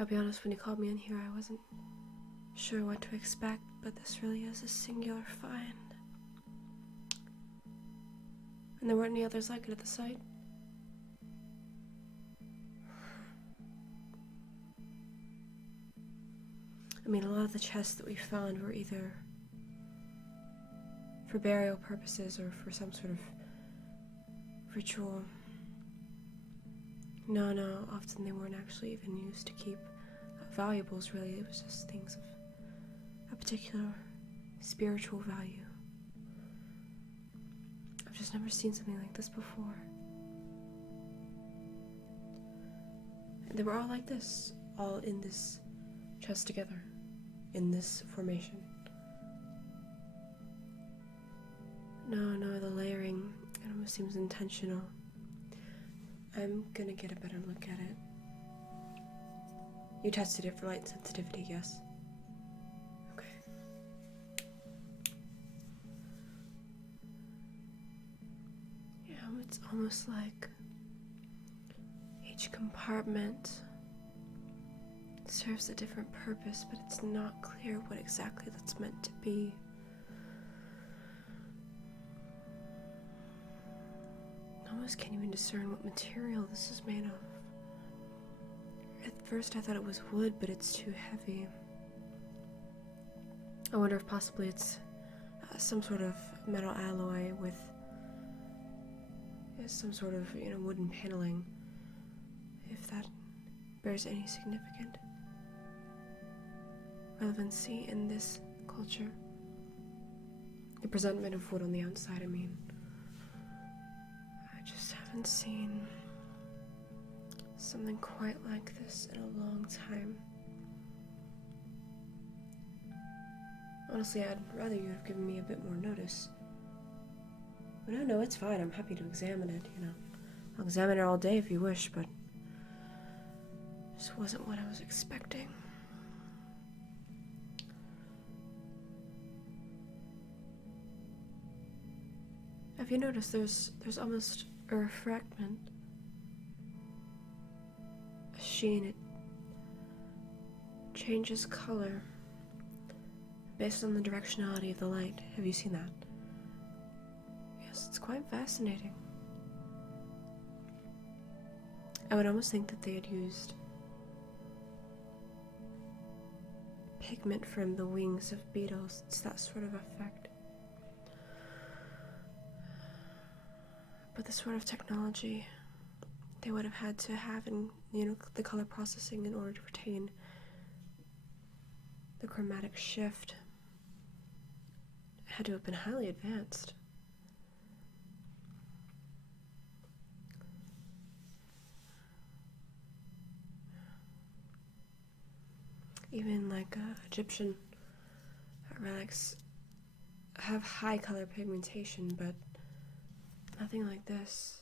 I'll be honest, when you called me in here, I wasn't sure what to expect, but this really is a singular find. And there weren't any others like it at the site? I mean, a lot of the chests that we found were either for burial purposes or for some sort of ritual. No, often they weren't actually even used to keep valuables, really. It was just things of a particular spiritual value. I've just never seen something like this before. And they were all like this, all in this chest together, in this formation. No, the layering, it almost seems intentional. I'm gonna get a better look at it. You tested it for light sensitivity, yes? Okay. Yeah, it's almost like each compartment serves a different purpose, but it's not clear what exactly that's meant to be. I almost can't even discern what material this is made of. At first I thought it was wood, but it's too heavy. I wonder if possibly it's some sort of metal alloy with some sort of, wooden paneling, if that bears any significant relevancy in this culture. The presentment of wood on the outside, I mean. I just haven't seen something quite like this in a long time. Honestly, I'd rather you have given me a bit more notice. But no, it's fine. I'm happy to examine it, I'll examine it all day if you wish, but this wasn't what I was expecting. Have you noticed there's almost a refractment? A sheen, it changes color based on the directionality of the light. Have you seen that? Yes, it's quite fascinating. I would almost think that they had used pigment from the wings of beetles. It's that sort of effect. But the sort of technology they would have had to have in, the color processing in order to retain the chromatic shift had to have been highly advanced. Even like Egyptian relics have high color pigmentation, but nothing like this.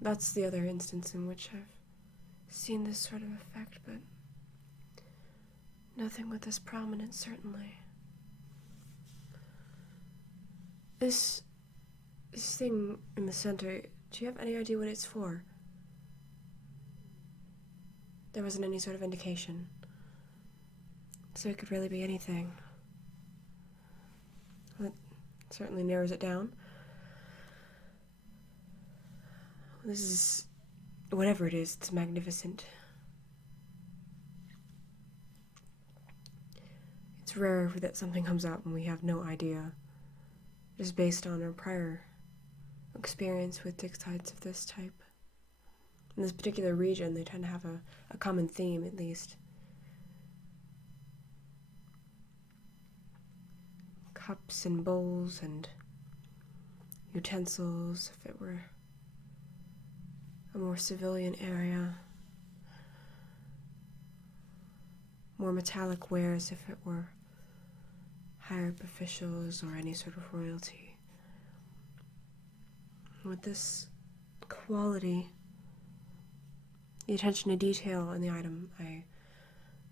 That's the other instance in which I've seen this sort of effect, but nothing with this prominence, certainly. This thing in the center, do you have any idea what it's for? There wasn't any sort of indication. So it could really be anything. That certainly narrows it down. This is, whatever it is, it's magnificent. It's rare that something comes out and we have no idea, just based on our prior experience with dictites of this type. In this particular region, they tend to have a common theme, at least. Cups and bowls and utensils, if it were a more civilian area. More metallic wares if it were higher officials or any sort of royalty. With this quality, the attention to detail in the item, I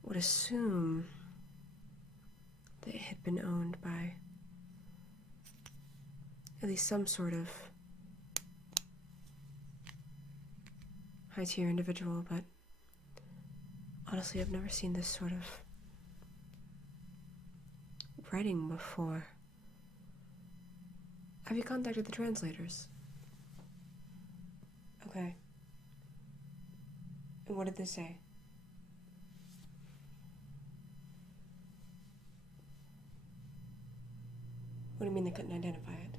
would assume that it had been owned by at least some sort of high-tier individual, but Honestly, I've never seen this sort of writing before. Have you contacted the translators? Okay. And what did they say? What do you mean they couldn't identify it?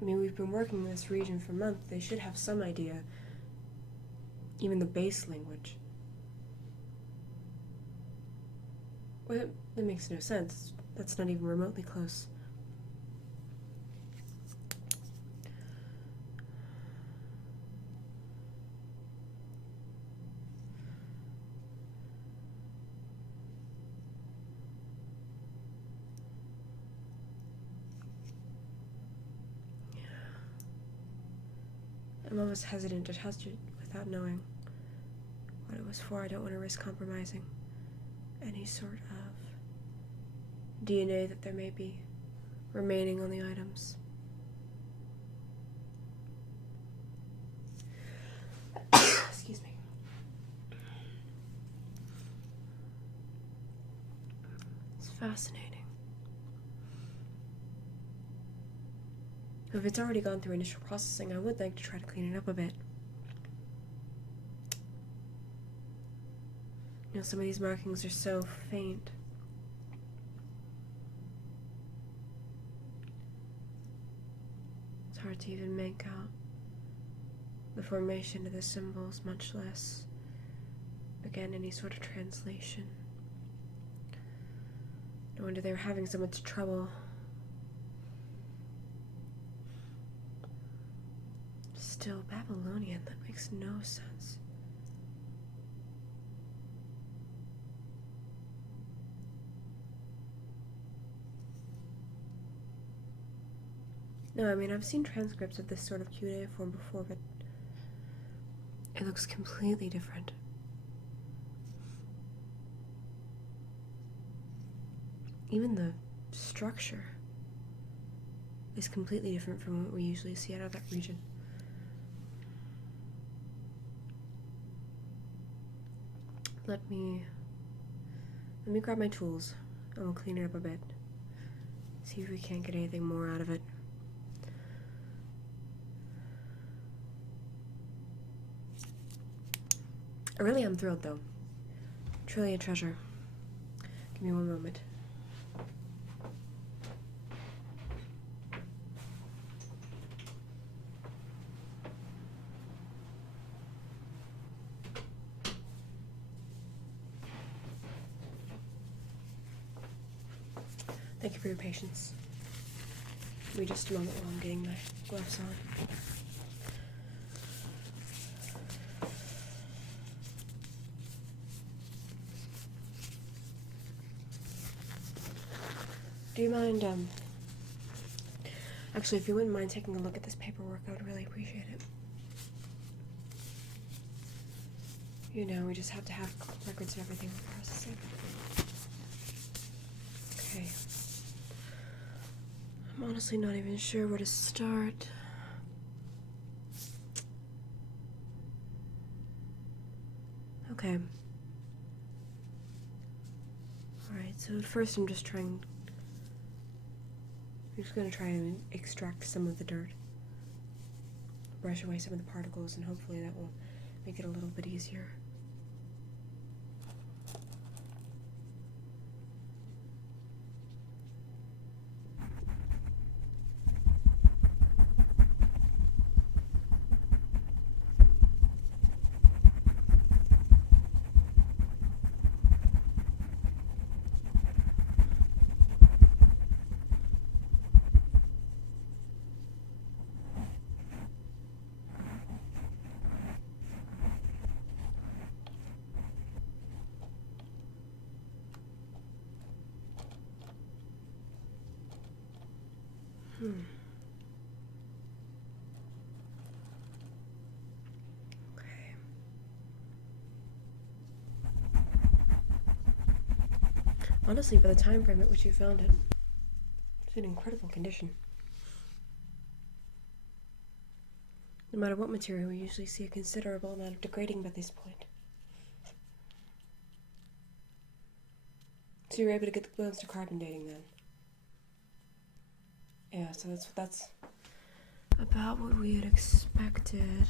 I mean, we've been working in this region for months. They should have some idea. Even the base language. Well, that makes no sense. That's not even remotely close. I'm almost hesitant to touch it without knowing what it was for. I don't want to risk compromising any sort of DNA that there may be remaining on the items. Excuse me. It's fascinating. If it's already gone through initial processing, I would like to try to clean it up a bit. You know, some of these markings are so faint. It's hard to even make out the formation of the symbols, much less, again, any sort of translation. No wonder they were having so much trouble. Still Babylonian, that makes no sense. No, I mean, I've seen transcripts of this sort of cuneiform before, but it looks completely different. Even the structure is completely different from what we usually see out of that region. Let me grab my tools and we'll clean it up a bit. See if we can't get anything more out of it. I really am thrilled though. Truly a treasure. Give me one moment. Thank you for your patience. Give me just a moment while I'm getting my gloves on. Do you mind, actually, if you wouldn't mind taking a look at this paperwork, I would really appreciate it. You know, we just have to have records of everything we're processing. Okay. I'm honestly not even sure where to start. Okay. Alright, so at first I'm just going to try and extract some of the dirt. Brush away some of the particles, and hopefully that will make it a little bit easier. Okay. Honestly, by the time frame at which you found it, it's in incredible condition. The No matter what material, we usually see a considerable amount of degrading by this point. So you're able to get the bones to carbon dating then? Yeah, so that's about what we had expected.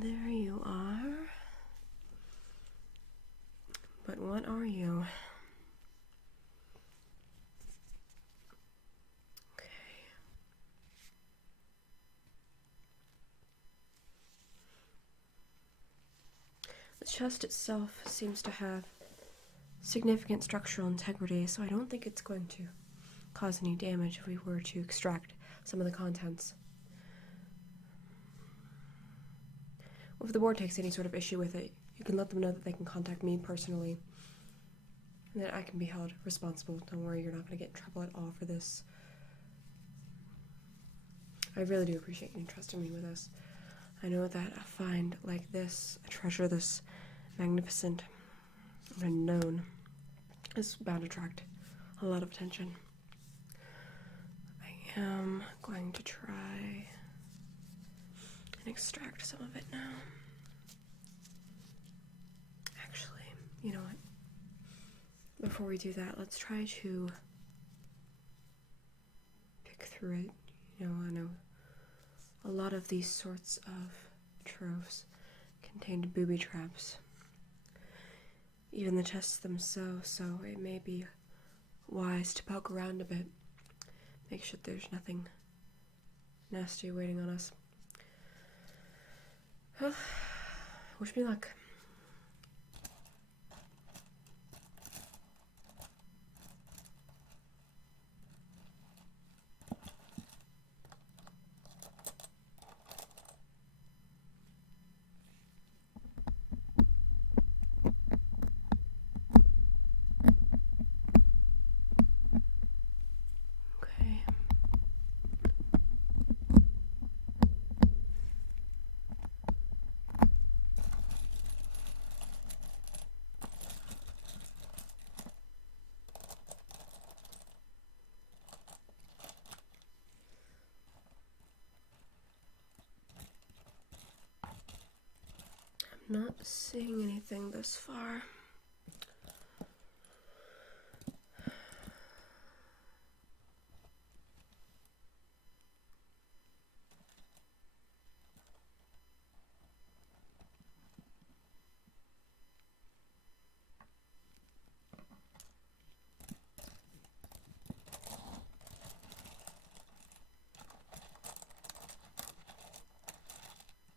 There you are. But what are you? Okay. The chest itself seems to have significant structural integrity, so I don't think it's going to cause any damage if we were to extract some of the contents. If the board takes any sort of issue with it, you can let them know that they can contact me personally, and that I can be held responsible. Don't worry, you're not going to get in trouble at all for this. I really do appreciate you trusting me with this. I know that a find like this, a treasure this magnificent and unknown, is bound to attract a lot of attention. I am going to try and extract some of it now. Actually, you know what? Before we do that, let's try to pick through it. You know, I know a lot of these sorts of troves contained booby traps. Even the chests themselves, so it may be wise to poke around a bit. Make sure there's nothing nasty waiting on us. Well, wish me luck. Okay. I'm not seeing anything this far.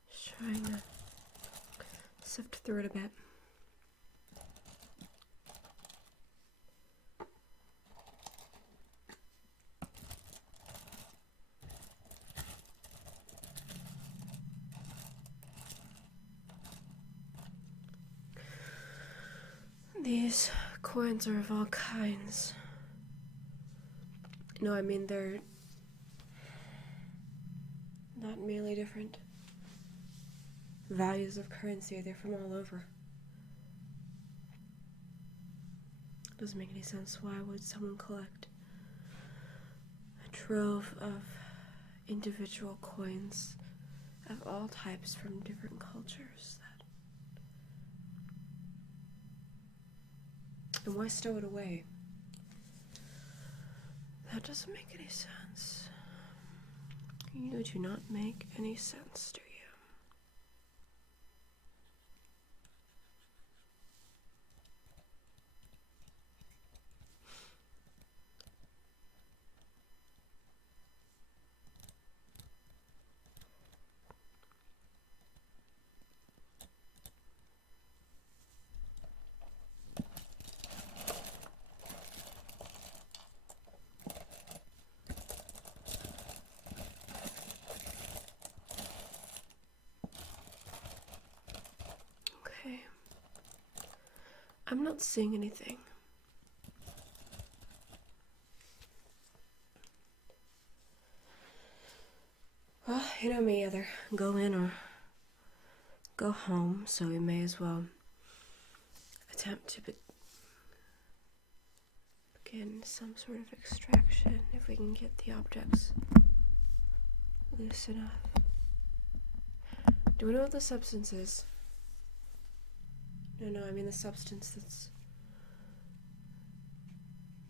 Just trying to sift through it a bit. These coins are of all kinds. No, I mean they're not merely different values of currency, they're from all over. Doesn't make any sense. Why would someone collect a trove of individual coins of all types from different cultures? And why stow it away? That doesn't make any sense. You do not make any sense, do you? I'm not seeing anything. Well, you know me, either go in or go home, so we may as well attempt to begin some sort of extraction if we can get the objects loose enough. Do we know what the substance is? No, I mean the substance that's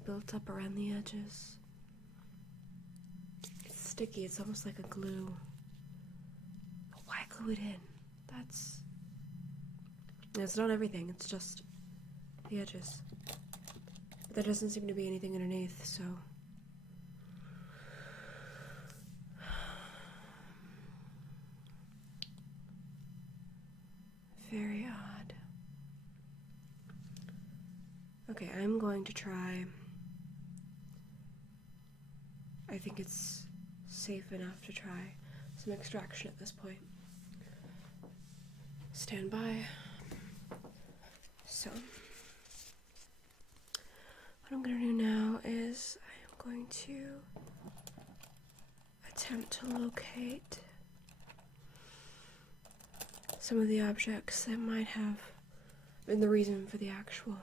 built up around the edges. It's sticky, it's almost like a glue. Why glue it in? It's not everything, it's just the edges. But there doesn't seem to be anything underneath, so... Very odd. Okay, I'm going to try... I think it's safe enough to try some extraction at this point. Stand by. So, what I'm going to do now is I'm going to attempt to locate some of the objects that might have been the reason for the actual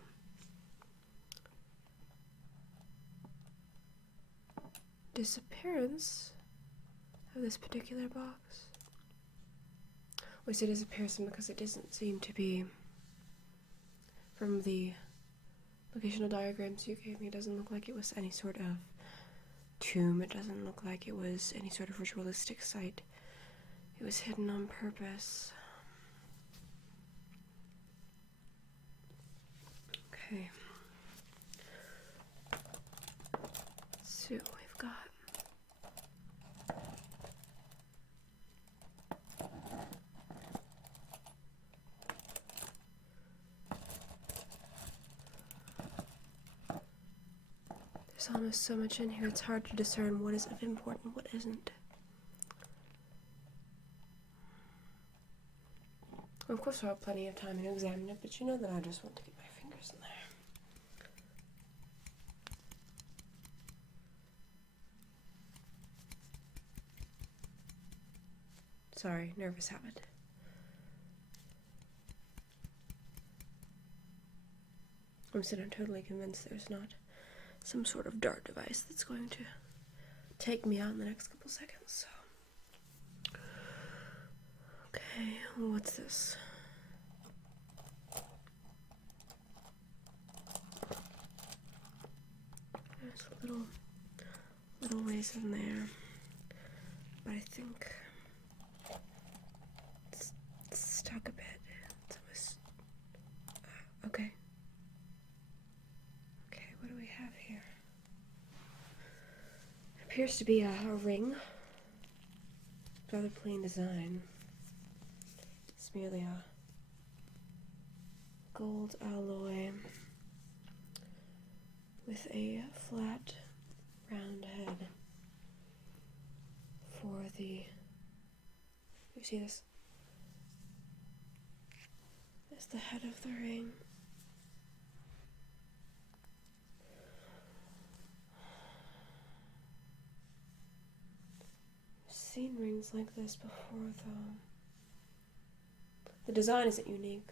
disappearance of this particular box. We say disappearance because it doesn't seem to be, from the locational diagrams you gave me, it doesn't look like it was any sort of tomb. It doesn't look like it was any sort of ritualistic site. It was hidden on purpose. Okay. So we've got there's almost so much in here, it's hard to discern what is of important, what isn't. Of course we'll have plenty of time to examine it, but you know that I just want to get my fingers in there. Sorry, nervous habit. I'm totally convinced there's not some sort of dart device that's going to take me out in the next couple seconds, so. Okay, what's this? There's a little ways in there, but I think it's stuck a bit. It's almost, okay. Okay, what do we have here? It appears to be a ring. Rather plain design. It's merely a gold alloy with a flat, round head for the... You see this? That's the head of the ring. I've seen rings like this before, though. The design isn't unique.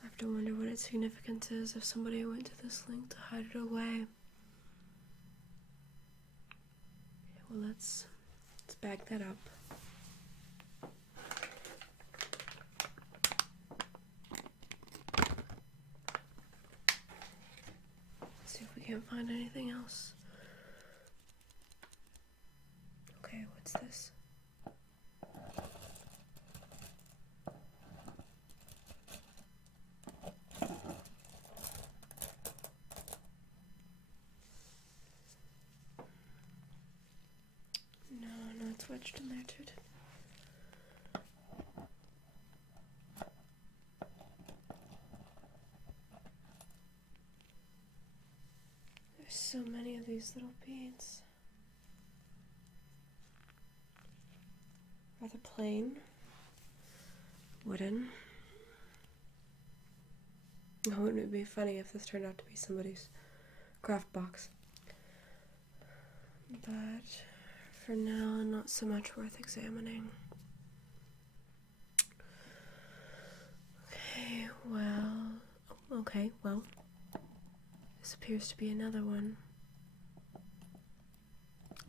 I have to wonder what its significance is if somebody went to this link to hide it away. Okay, well, let's bag that up. Let's see if we can't find anything else. Okay, what's this? No, it's wedged in there too. There's so many of these little beads. rather plain, wooden. Oh, wouldn't it be funny if this turned out to be somebody's craft box? But for now, not so much worth examining. Okay, well, this appears to be another one.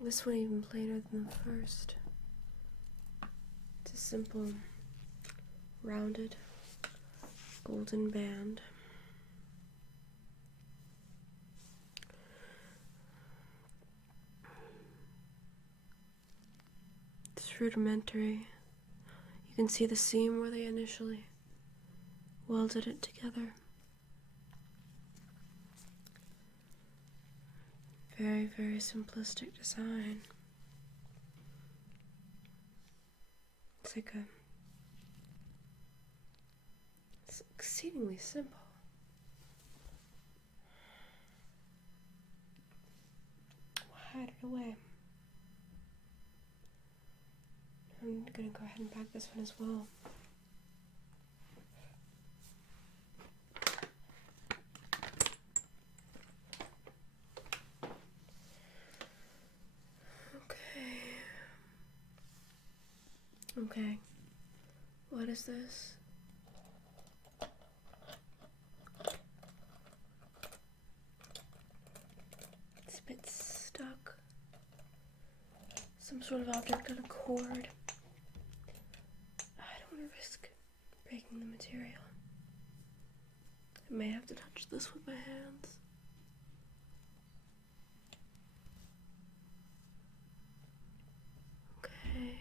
This one even plainer than the first. It's a simple, rounded, golden band. It's rudimentary. You can see the seam where they initially welded it together. Very, very simplistic design. It's exceedingly simple. Hide it away. I'm gonna go ahead and pack this one as well. Okay. What is this? It's a bit stuck. Some sort of object on a cord. I don't want to risk breaking the material. I may have to touch this with my hands. Okay.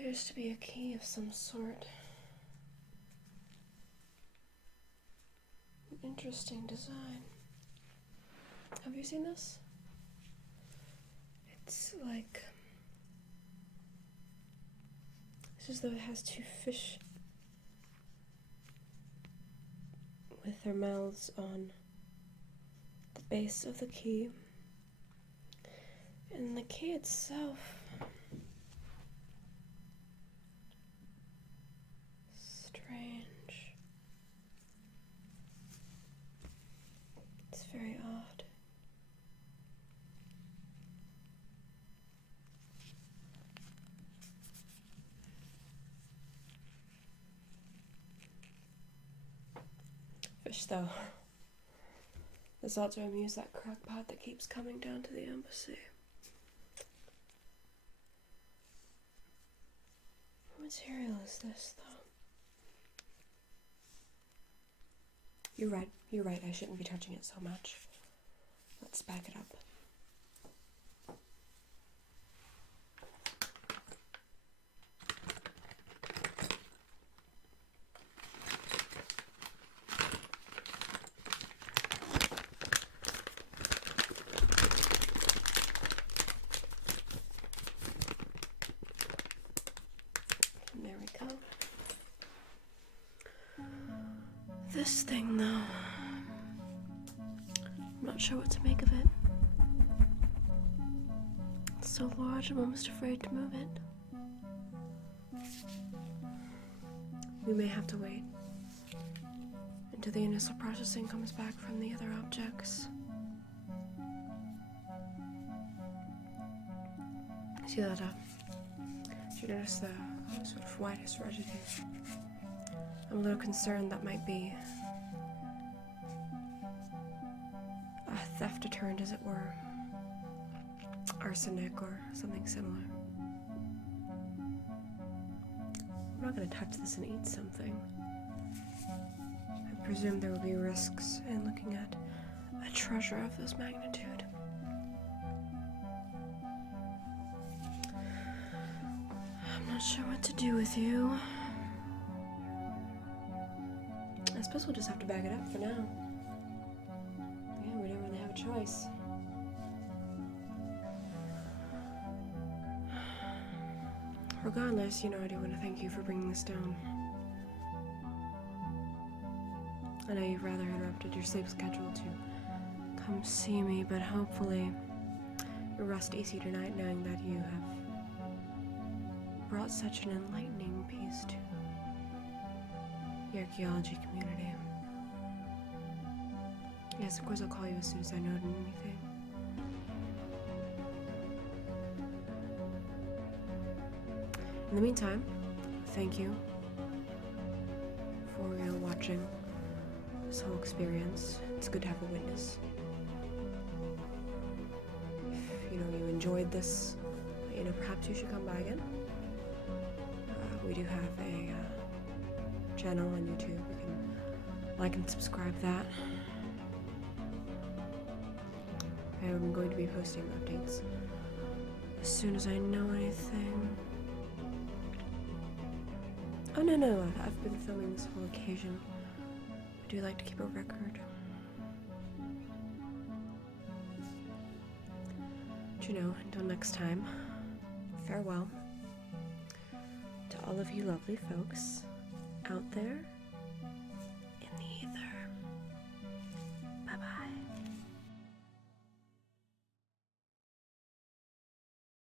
Appears to be a key of some sort. An interesting design. Have you seen this? It's like... It's as though it has two fish with their mouths on the base of the key. And the key itself... strange. It's very odd. Fish, though. This ought to amuse that crackpot that keeps coming down to the embassy. What material is this, though? You're right, I shouldn't be touching it so much. Let's back it up. And there we go. This thing, though, I'm not sure what to make of it. It's so large, I'm almost afraid to move it. We may have to wait until the initial processing comes back from the other objects. See that, did you notice the sort of whitish residue? I'm a little concerned that might be a theft deterrent, as it were. Arsenic or something similar. I'm not going to touch this and eat something. I presume there will be risks in looking at a treasure of this magnitude. I'm Not sure what to do with you. I suppose we'll just have to back it up for now. Yeah, we don't really have a choice. Regardless, I do want to thank you for bringing this down. I know you've rather interrupted your sleep schedule to come see me, but hopefully you'll rest easy tonight knowing that you have brought such an enlightening piece to the archaeology community. Yes, of course I'll call you as soon as I know anything. In the meantime, thank you for watching this whole experience. It's good to have a witness. If you enjoyed this, perhaps you should come by again. We do have a channel on YouTube. You can like and subscribe that. I'm going to be posting updates as soon as I know anything. Oh no, I've been filming this whole occasion. I do like to keep a record. But until next time, farewell to all of you lovely folks out there